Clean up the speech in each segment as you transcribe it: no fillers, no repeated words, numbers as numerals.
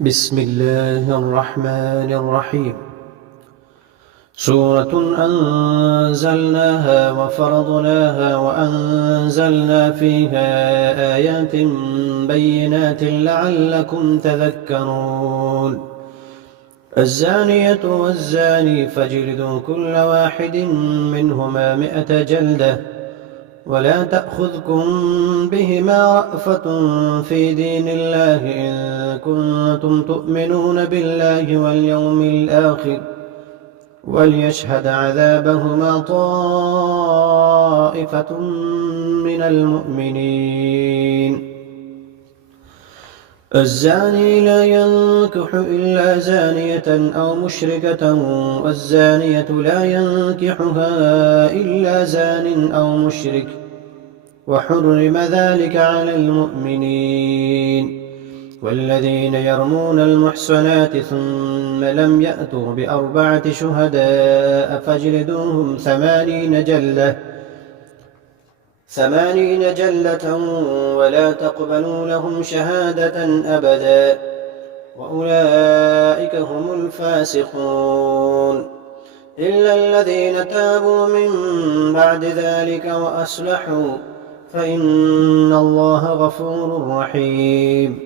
بسم الله الرحمن الرحيم. سورة أنزلناها وفرضناها وأنزلنا فيها آيات بينات لعلكم تذكرون. الزانية والزاني فاجلدوا كل واحد منهما 100 جلدة ولا تأخذكم بهما رأفة في دين الله إن كنتم تؤمنون بالله واليوم الآخر وليشهد عذابهما طائفة من المؤمنين. الزاني لا ينكح إلا زانية أو مشركة والزانية لا ينكحها إلا زان أو مشرك وحرم ذلك على المؤمنين. والذين يرمون المحصنات ثم لم يأتوا ب4 شهداء فاجلدوهم 80 جلة ولا تقبلوا لهم شهادة أبدا وأولئك هم الفاسقون إلا الذين تابوا من بعد ذلك وأصلحوا فإن الله غفور رحيم.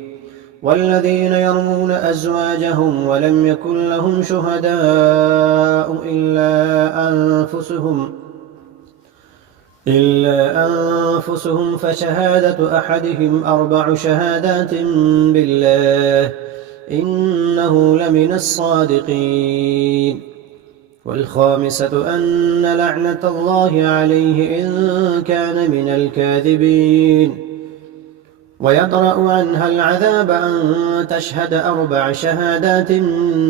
والذين يرمون أزواجهم ولم يكن لهم شهداء إلا أنفسهم فشهادة أحدهم 4 شهادات بالله إنه لمن الصادقين. والخامسة أن لعنة الله عليه إن كان من الكاذبين. ويطرأ عنها العذاب أن تشهد 4 شهادات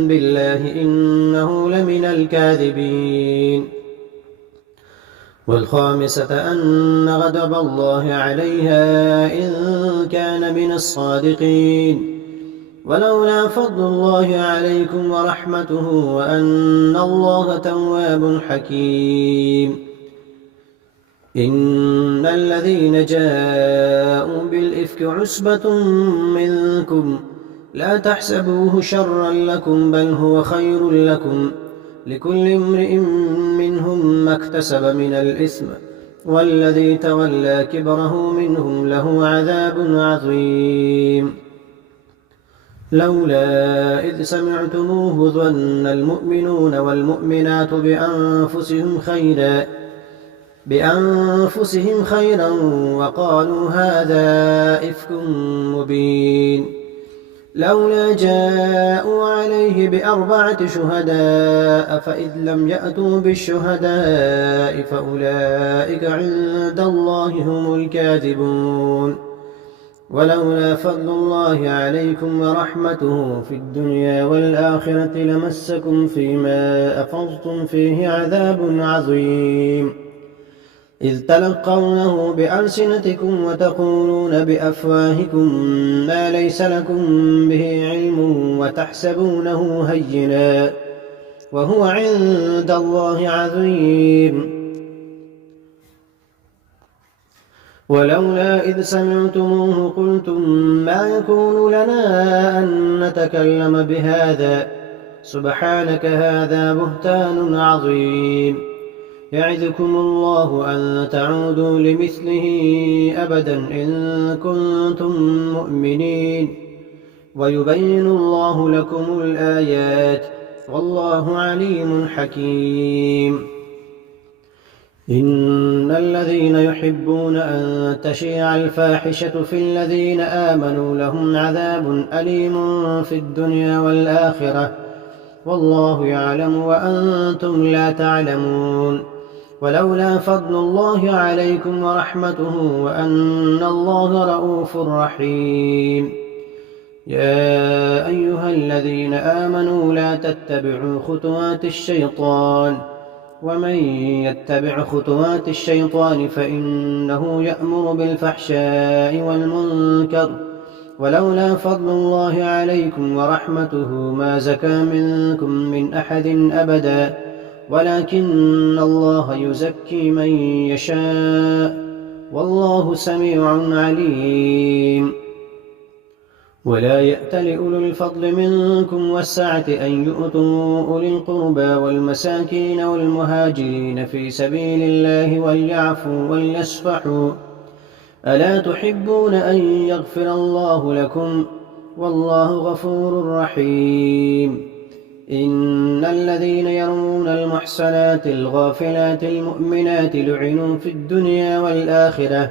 بالله إنه لمن الكاذبين. والخامسة أن غضب الله عليها إن كان من الصادقين. ولولا فضل الله عليكم ورحمته وأن الله تواب حكيم. إن الذين جاءوا بالإفك عصبة منكم لا تحسبوه شرا لكم بل هو خير لكم لكل امرئ منهم ما اكتسب من الإثم والذي تولى كبره منهم له عذاب عظيم. لولا إذ سمعتموه ظن المؤمنون والمؤمنات بأنفسهم خيرا وقالوا هذا إفك مبين. لولا جاءوا عليه ب4 شهداء فإذ لم يأتوا بالشهداء فأولئك عند الله هم الكاذبون. ولولا فضل الله عليكم ورحمته في الدنيا والآخرة لمسكم فيما أفضتم فيه عذاب عظيم. إذ تلقونه بألسنتكم وتقولون بأفواهكم ما ليس لكم به علم وتحسبونه هينا وهو عند الله عظيم. ولولا إذ سمعتموه قلتم ما يكون لنا أن نتكلم بهذا سبحانك هذا بهتان عظيم. يعظكم الله أن تعودوا لمثله أبدا إن كنتم مؤمنين ويبين الله لكم الآيات والله عليم حكيم. إن الذين يحبون أن تشيع الفاحشة في الذين آمنوا لهم عذاب أليم في الدنيا والآخرة والله يعلم وأنتم لا تعلمون. ولولا فضل الله عليكم ورحمته وأن الله رؤوف رحيم. يا أيها الذين آمنوا لا تتبعوا خطوات الشيطان ومن يتبع خطوات الشيطان فإنه يأمر بالفحشاء والمنكر ولولا فضل الله عليكم ورحمته ما زكى منكم من أحد أبدا ولكن الله يزكي من يشاء والله سميع عليم. ولا يأتل أولو الفضل منكم والسعة أن يؤتوا أولي القربى والمساكين والمهاجرين في سبيل الله وليعفوا وليصفحوا ألا تحبون أن يغفر الله لكم والله غفور رحيم إن الذين يرمون المحصنات الغافلات المؤمنات لعنوا في الدنيا والآخرة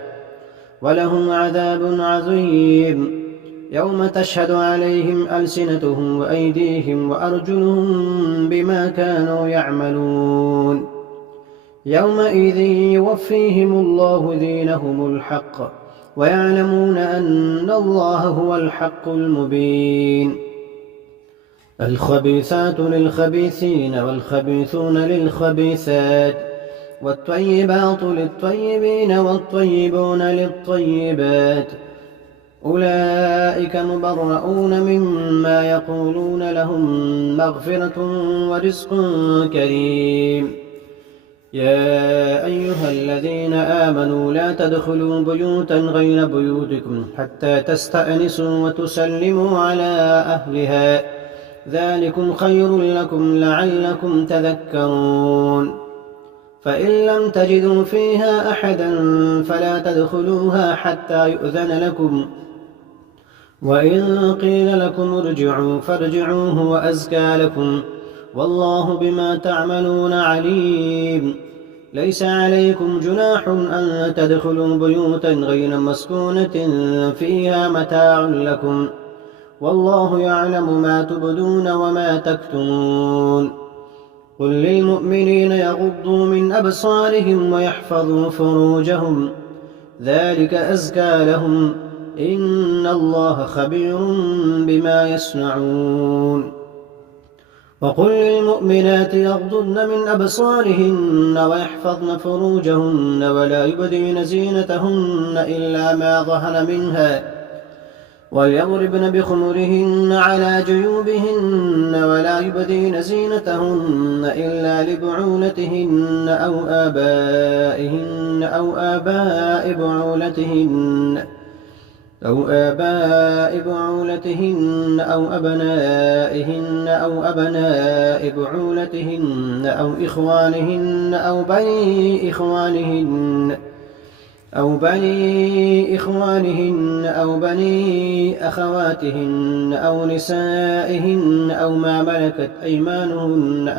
ولهم عذاب عظيم يوم تشهد عليهم ألسنتهم وأيديهم وأرجلهم بما كانوا يعملون يومئذ يوفيهم الله دينهم الحق ويعلمون أن الله هو الحق المبين الخبيثات للخبيثين والخبيثون للخبيثات والطيبات للطيبين والطيبون للطيبات أولئك مبرؤون مما يقولون لهم مغفرة ورزق كريم يا أيها الذين آمنوا لا تدخلوا بيوتا غير بيوتكم حتى تستأنسوا وتسلموا على أهلها ذلكم خير لكم لعلكم تذكرون فإن لم تجدوا فيها أحدا فلا تدخلوها حتى يؤذن لكم وإن قيل لكم ارجعوا فارجعوا هو أزكى لكم والله بما تعملون عليم ليس عليكم جناح أن تدخلوا بيوتا غير مسكونة فيها متاع لكم والله يعلم ما تبدون وما تكتمون قل للمؤمنين يغضوا من أبصارهم ويحفظوا فروجهم ذلك أزكى لهم إن الله خبير بما يصنعون وقل للمؤمنات يغضضن من أبصارهن ويحفظن فروجهن ولا يبدين زينتهن إلا ما ظهر منها وليضربن بخمرهن على جيوبهن ولا يبدين زينتهن إلا لبعولتهن أو آباء بعولتهن أو أبنائهن أو أبناء بعولتهن أو إخوانهن أو بني أخواتهن أو نسائهن أو ما ملكت أيمانهن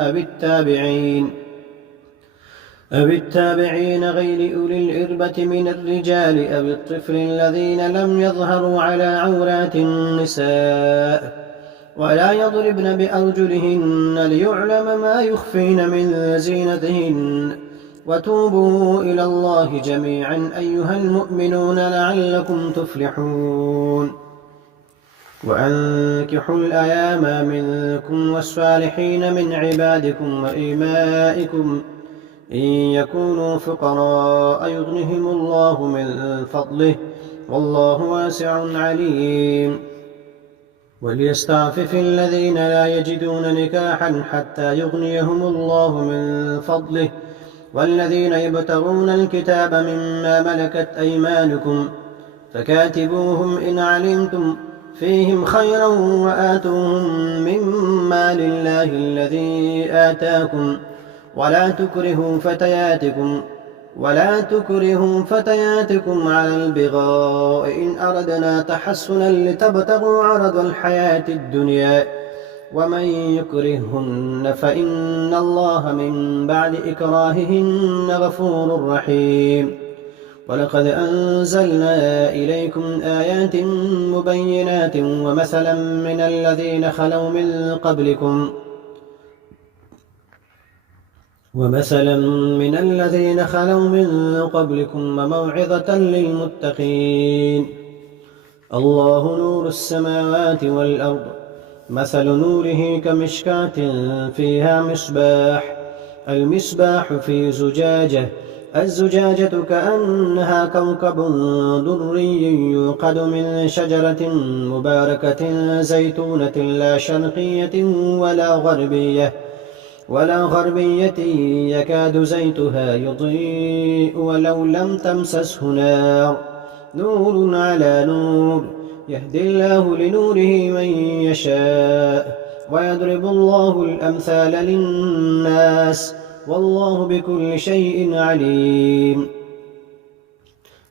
أو التابعين غير أولي الإربة من الرجال أو الطفل الذين لم يظهروا على عورات النساء ولا يضربن بأرجلهن ليعلم ما يخفين من زينتهن وتوبوا إلى الله جميعا أيها المؤمنون لعلكم تفلحون وأنكحوا الأيام منكم والصالحين من عبادكم وإمائكم إن يكونوا فقراء يغنهم الله من فضله والله واسع عليم وليستعفف الذين لا يجدون نكاحا حتى يغنيهم الله من فضله والذين يبتغون الكتاب مما ملكت أيمانكم فكاتبوهم إن علمتم فيهم خيرا وآتوهم مما لله الذي آتاكم ولا تكرهوا فتياتكم على البغاء إن أردنا تحصنا لتبتغوا عرض الحياة الدنيا ومن يكرههن فإن الله من بعد إكراههن غفور رحيم ولقد أنزلنا إليكم آيات مبينات ومثلا من الذين خلوا من قبلكم وموعظة للمتقين الله نور السماوات والأرض مثل نوره كمشكاة فيها المصباح في زجاجة الزجاجة كأنها كوكب دري يوقد من شجرة مباركة زيتونة لا شرقية ولا غربية يكاد زيتها يضيء ولو لم تمسسه نار نور على نور يهدي الله لنوره من يشاء ويضرب الله الأمثال للناس والله بكل شيء عليم.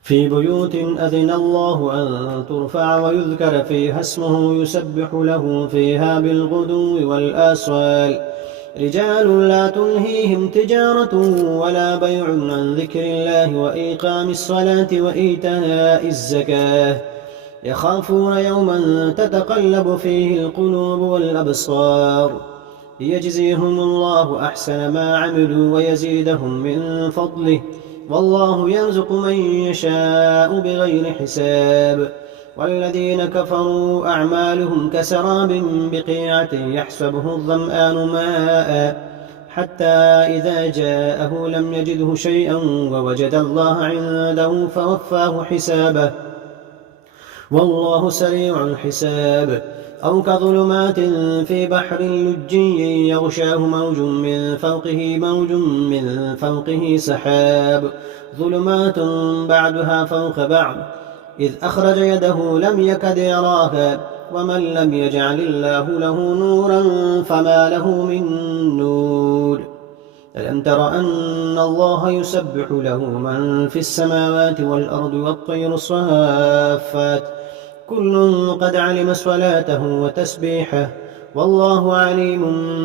في بيوت أذن الله أن ترفع ويذكر فيها اسمه يسبح له فيها بالغدو والآصال رجال لا تلهيهم تجارة ولا بيع عن ذكر الله وإقام الصلاة وإيتاء الزكاة يخافون يوما تتقلب فيه القلوب والأبصار ليجزيهم الله أحسن ما عملوا ويزيدهم من فضله والله يرزق من يشاء بغير حساب. والذين كفروا أعمالهم كسراب بقيعة يحسبه الظمآن ماء حتى إذا جاءه لم يجده شيئا ووجد الله عنده فوفاه حسابه والله سريع الحساب. أو كظلمات في بحر لجي يغشاه موج من فوقه موج من فوقه سحاب ظلمات بعدها فوق بعض إذ أخرج يده لم يكد يراها ومن لم يجعل الله له نورا فما له من نور. ألم تر أن الله يسبح له من في السماوات والأرض والطير الصافات كل قد علم صلاته وتسبيحه والله عليم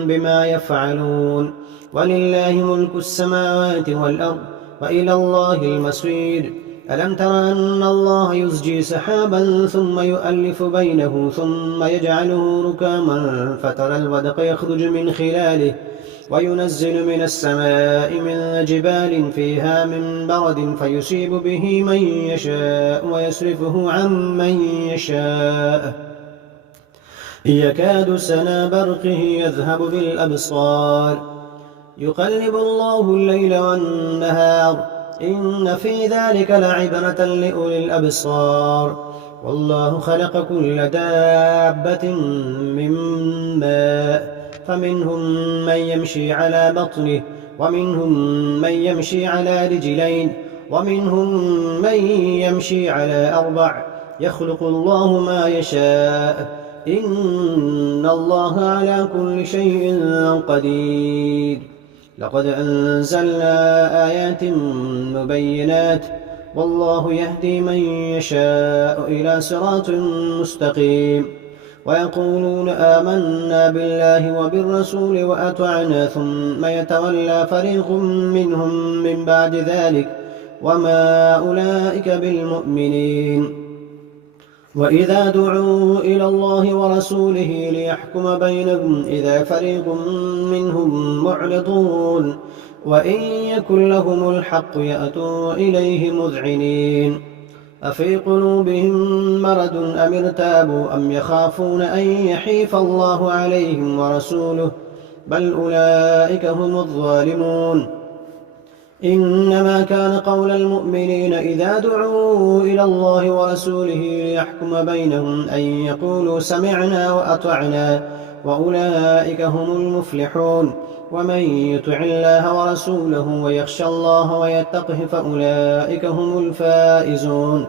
بما يفعلون. ولله ملك السماوات والأرض وإلى الله المصير. ألم تر أن الله يزجي سحابا ثم يؤلف بينه ثم يجعله ركاما فترى الودق يخرج من خلاله وينزل من السماء من جبال فيها من برد فيصيب به من يشاء ويصرفه عن من يشاء يكاد سنا برقه يذهب بالأبصار يقلب الله الليل والنهار إن في ذلك لعبرة لأولي الأبصار. والله خلق كل دابة من ماء فمنهم من يمشي على بطنه ومنهم من يمشي على رجلين ومنهم من يمشي على أربع يخلق الله ما يشاء إن الله على كل شيء قدير. لقد أنزلنا آيات مبينات والله يهدي من يشاء إلى صراط مستقيم. ويقولون آمنا بالله وبالرسول وأطعنا ثم يتولى فريق منهم من بعد ذلك وما أولئك بالمؤمنين. وإذا دعوا إلى الله ورسوله ليحكم بينهم إذا فريق منهم معرضون وإن يكن لهم الحق يأتوا إليه مذعنين. أفي قلوبهم مرض أم ارتابوا أم يخافون أن يحيف الله عليهم ورسوله بل أولئك هم الظالمون. إنما كان قول المؤمنين إذا دعوا إلى الله ورسوله ليحكم بينهم أن يقولوا سمعنا وأطعنا وأولئك هم المفلحون. ومن يطع الله ورسوله ويخشى الله ويتقه فأولئك هم الفائزون.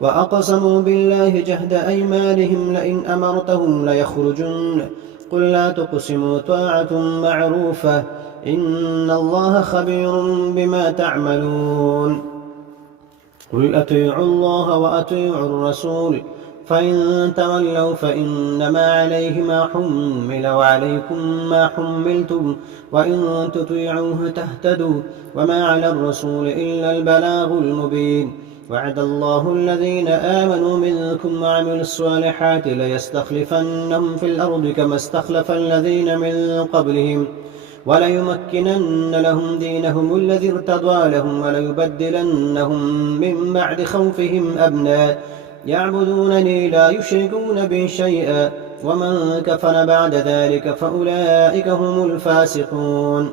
وأقسموا بالله جهد أيمانهم لئن أمرتهم ليخرجن قل لا تقسموا طاعة معروفة إن الله خبير بما تعملون. قل أطيعوا الله وأطيعوا الرسول فإن تولوا فإنما عليه ما حمل وعليكم ما حملتم وإن تطيعوه تهتدوا وما على الرسول إلا البلاغ المبين. وعد الله الذين آمنوا منكم وعملوا الصالحات ليستخلفنهم في الأرض كما استخلف الذين من قبلهم وليمكنن لهم دينهم الذي ارتضى لهم وليبدلنهم من بعد خوفهم أمنا يعبدونني لا يشركون بي شيئا ومن كفر بعد ذلك فأولئك هم الفاسقون.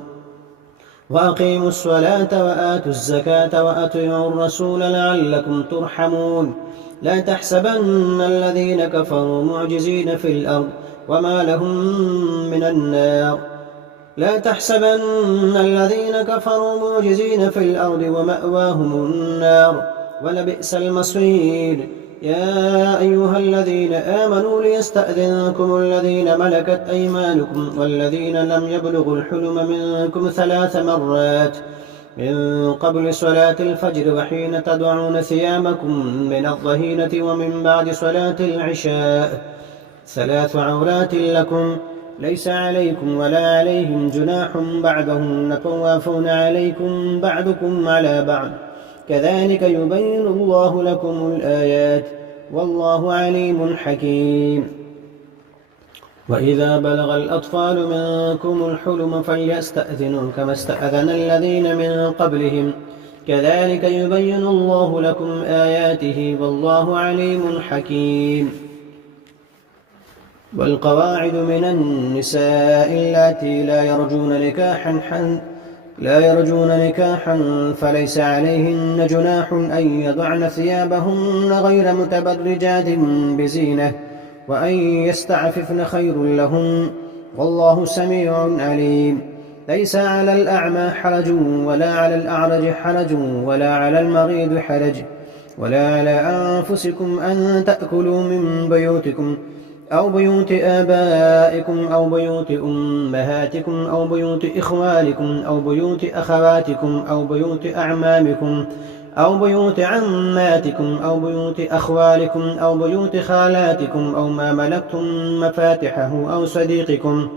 وأقيموا الصلاة وآتوا الزكاة وأطيعوا الرسول لعلكم ترحمون. لا تحسبن الذين كفروا معجزين في الأرض وما لهم من النار. لا تحسبن الذين كفروا معجزين في الأرض ومأواهم النار ولبئس المصير. يا أيها الذين آمنوا ليستأذنكم الذين ملكت أيمانكم والذين لم يبلغوا الحلم منكم 3 مرات من قبل صلاة الفجر وحين تضعون ثيابكم من الظهيرة ومن بعد صلاة العشاء 3 عورات لكم ليس عليكم ولا عليهم جناح بعدهن طوافون عليكم بعضكم على بعض كذلك يبين الله لكم الآيات والله عليم حكيم. وإذا بلغ الأطفال منكم الحلم فليستأذنوا كما استأذن الذين من قبلهم كذلك يبين الله لكم آياته والله عليم حكيم. والقواعد من النساء اللاتي لا يرجون نكاحا فليس عليهن جناح أن يضعن ثيابهن غير متبرجات بزينة وأن يستعففن خير لهن والله سميع عليم. ليس على الأعمى حرج ولا على الأعرج حرج ولا على المريض حرج ولا على أنفسكم أن تأكلوا من بيوتكم أو بيوت آبائكم أو بيوت أمهاتكم أو بيوت إخوالكم أو بيوت أخواتكم أو بيوت أعمامكم أو بيوت عماتكم أو بيوت أخوالكم أو بيوت خالاتكم أو ما ملكتم مفاتحه أو صديقكم.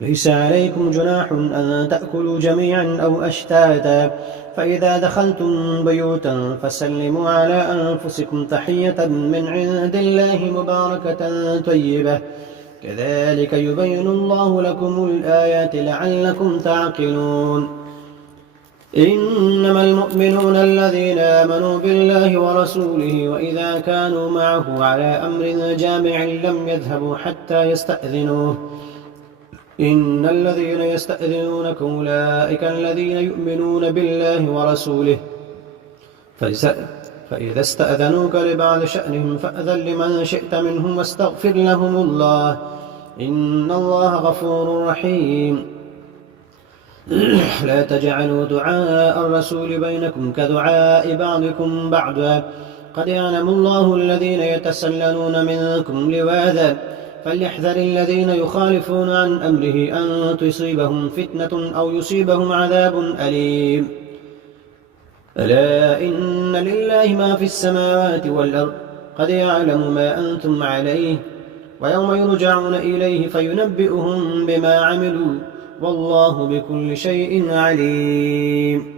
ليس عليكم جناح أن تأكلوا جميعا أو أشتاتا فإذا دخلتم بيوتا فسلموا على أنفسكم تحية من عند الله مباركة طيبة كذلك يبين الله لكم الآيات لعلكم تعقلون. إنما المؤمنون الذين آمنوا بالله ورسوله وإذا كانوا معه على أمر جامع لم يذهبوا حتى يستأذنوه إن الذين يستأذنونك أولئك الذين يؤمنون بالله ورسوله فإذا استأذنوك لبعض شأنهم فأذن لمن شئت منهم واستغفر لهم الله إن الله غفور رحيم. لا تجعلوا دعاء الرسول بينكم كدعاء بعضكم بعضا قد يعلم الله الذين يتسللون منكم لواذا فليحذر الذين يخالفون عن أمره أن تصيبهم فتنة أو يصيبهم عذاب أليم. ألا إن لله ما في السماوات والأرض قد يعلم ما أنتم عليه ويوم يرجعون إليه فينبئهم بما عملوا والله بكل شيء عليم.